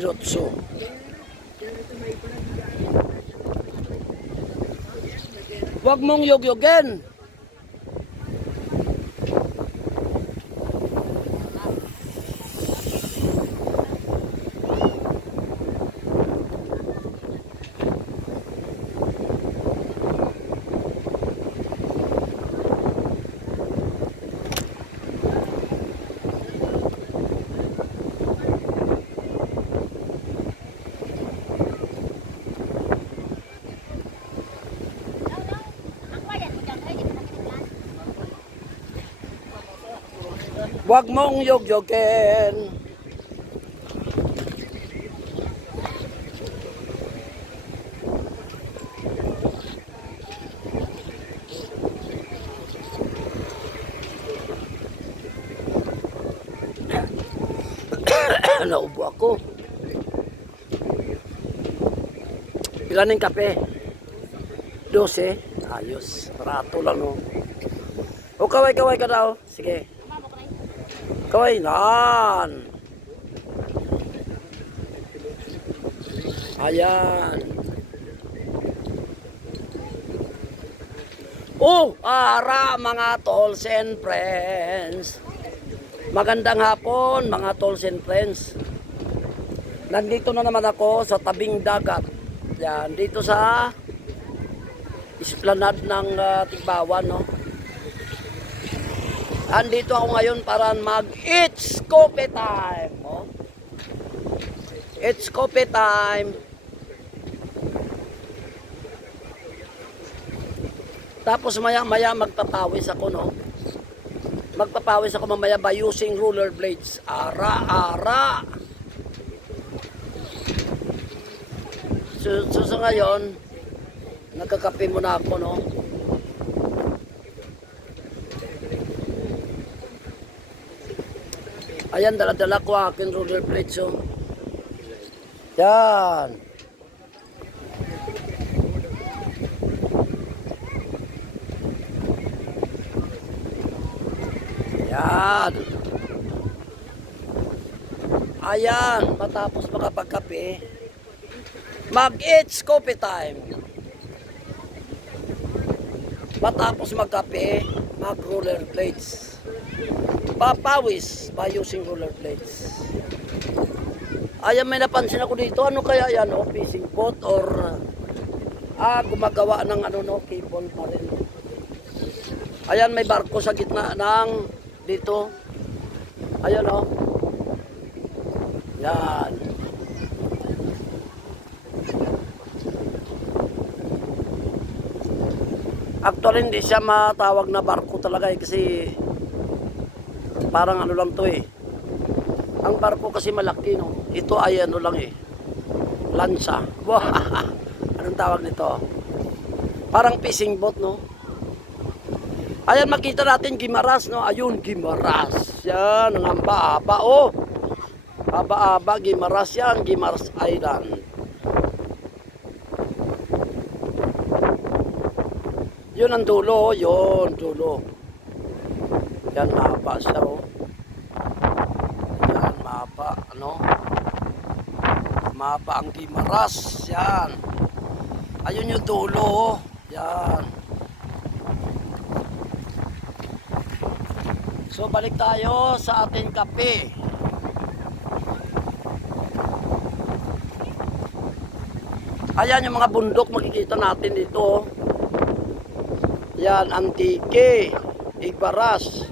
Dirotso. Huwag mong yogyogin. Huwag mong yogyogin. Naubo ako. Ilan yung kape? 12. Ayos. Rato lang, no? O, kaway-kaway ka daw. Sige. Kaway nan. Ayan. Oh, ara mga tolls and friends. Magandang hapon mga tolls and friends. Nandito na naman ako sa tabing dagat. Yan, dito sa esplanade ng Tigbawan, no? Andito ako ngayon para mag-It's Coffee Time. Oh. It's Coffee Time. Tapos maya-maya magpapawis ako, no? Magpapawis ako mamaya by using roller blades. Ara-ara. So sa ngayon, nagkakape muna ako, no? Ayan, dala-dala ko aking roller blades, oh. Yan. Yan. Ayan, matapos makapagkape, mag-It's Coffee Time. Matapos magkape, mag-roller blades. Papawis by using roller blades. Ayan, may napansin ako dito. Ano kaya yan, oh? Fishing boat or gumagawa ng ano, no, cable pa rin. Ayan, may barko sa gitna ng dito. Ayan, oh. Yan. Actually, hindi siya matawag na barko talaga, kasi parang ano lang to, eh. Ang barko kasi malaki, no. Ito ay ano lang, eh. Lansa. Anong tawag nito? Parang fishing boat, no. Ayan, makita natin Guimaras, no. Ayun, Guimaras. Yan, ang haba-haba, oh. Haba-haba, Guimaras yan. Guimaras Island. Yun ang dulo, yun, dulo. Yan, mahaba siya, oh. Yan, mahaba, ano? Mahaba ang Guimaras, yan. Ayun yung dulo, oh. Yan. So, balik tayo sa ating kape. Ayan yung mga bundok, makikita natin dito, oh. Yan, Antique, Igbaras,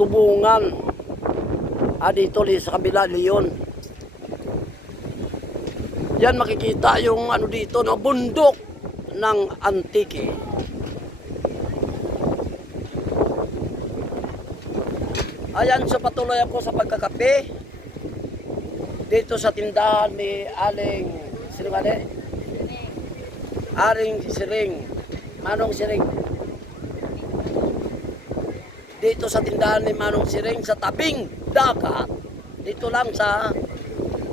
Tubungan. Dito sa kabila, Leon. Yan, makikita yung ano dito, no, bundok ng Antique. Ayan, so patuloy ako sa pagkakape dito sa tindahan ni Aling Aling Siring, Manong Siring. Dito sa tindahan ni Manong Siring sa tabing dagat. Dito lang sa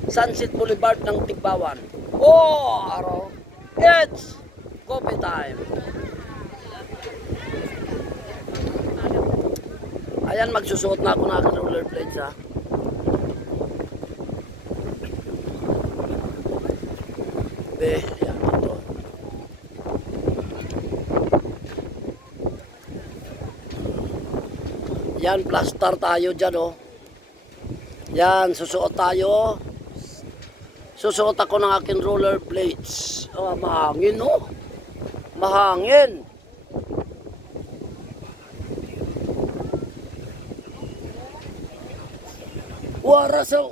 Sunset Boulevard ng Tigbawan. Oh, araw. It's coffee time. Ayan, magsusuot na ako ng roller blades, ha. gabi. Yan, dito. Yan, plaster tayo dyan, oh. Yan, susuot tayo. Susuot ako ng aking roller blades. Oh, mahangin, oh. Mahangin. Wara sa...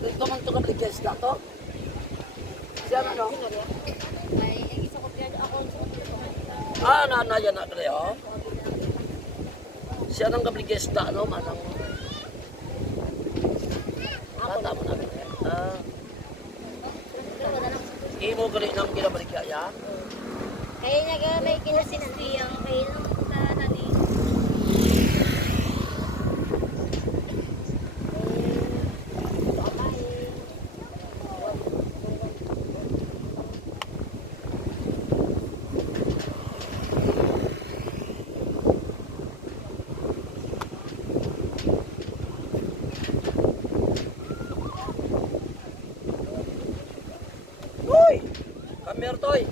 Dito man ito kabliges na to. Siya na, no? Ah, nanayan na kaya, oh. Siya nang kabliges na, no? Manang... Kata mo na. Imo gali nang ginabalik ya. Kaya niya ga may kinasisti ang kaya na nani. Uy! Come here, Toy.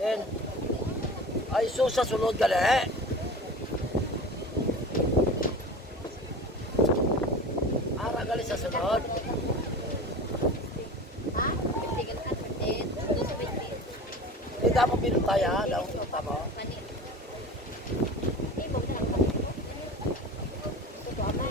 Then, ay sa sunod gali. Ara gali sa sunod. Ha? Tingnan ka din. Doon sa baby. Hindi mo pinutaya, daw pinunta mo. Manit. Eh, mo na ako. Ito ama.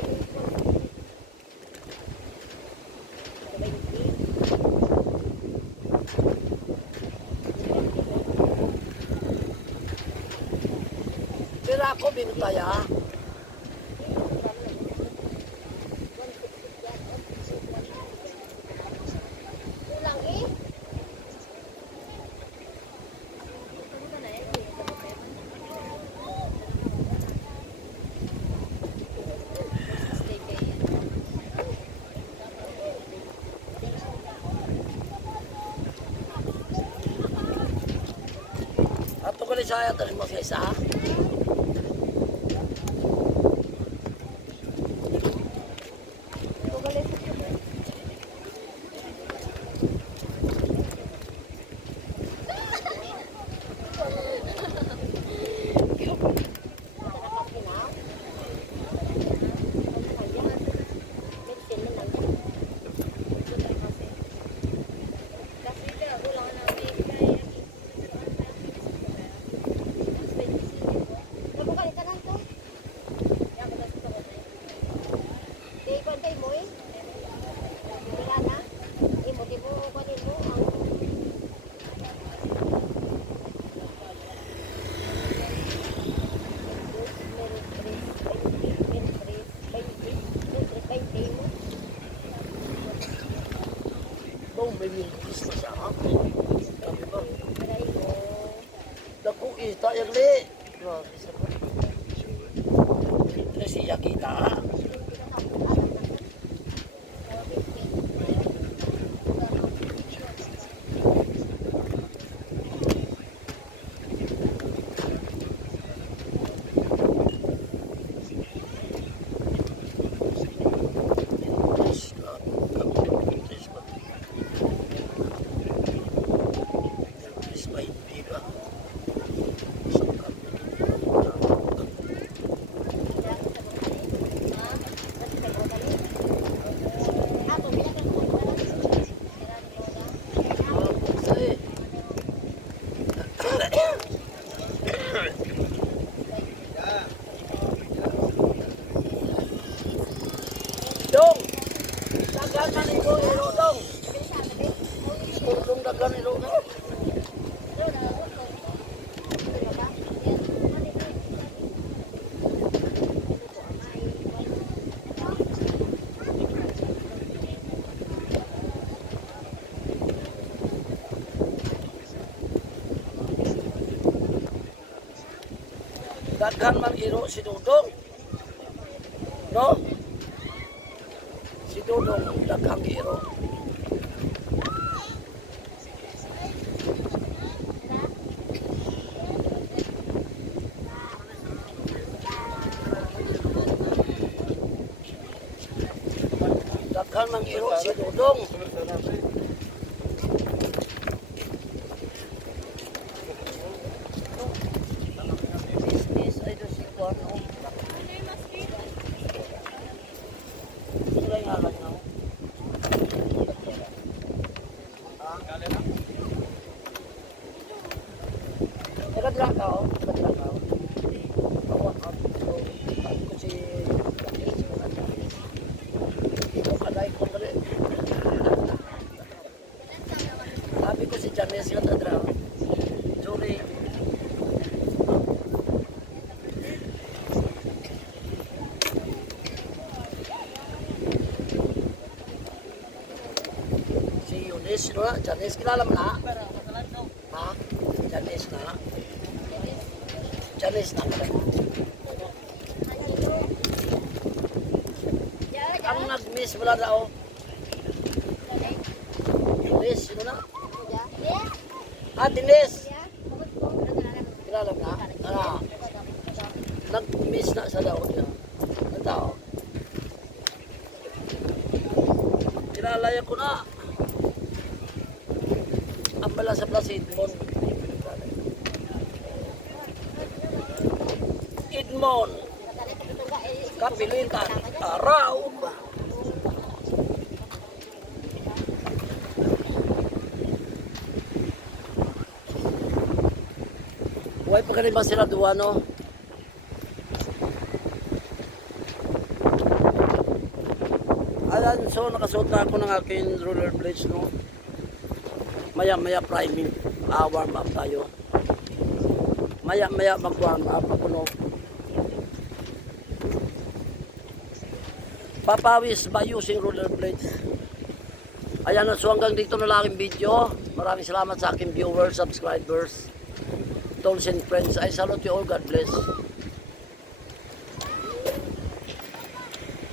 Pero ako pinutaya. Ulang eh. Ato gali saya tayo mo sa isa. Oh, may mintis na siya, ha? Sabi ba? Naku, ita, yung li. Grabe sa ba? Ito siya kita, ha? Dong, dagan man ito, iro dong. Dong dagan iro no. Dagan man iro si Dudong. No? Si Dudong dagang iro. Kan mangiro si Dudong. Business ay doon si Juan. Sila yung alam na. Nakadra ka o? Nakadra ka o? Bawa ka. Ako si... Ito kalay ko rin. Sabi ko si Janice yung nadra. Sorry. Si Eunice, sino na? Janice, kilala mo na? Ha? Janice na? Janice na pala. Ang nag-miss wala na o. Eunice, sino na? Ah, Denise. Kilala mo na? Nag-miss na sa daw niya. Ang tao. Kilala ko na. Ang bala sa Plus Edmond. Edmond. Kapilitan. Araw. Huwag pa ganun ba sila duwa, no? Ayan, so nakasuot na ako ng aking rollerblades, no? Maya-maya priming, warm up tayo. Maya-maya mag-warm up ako, no? Papawis by using rollerblades. Ayan, so hanggang dito na lang ang video. Maraming salamat sa aking viewers, subscribers, tolls and friends. I salute you all. God bless.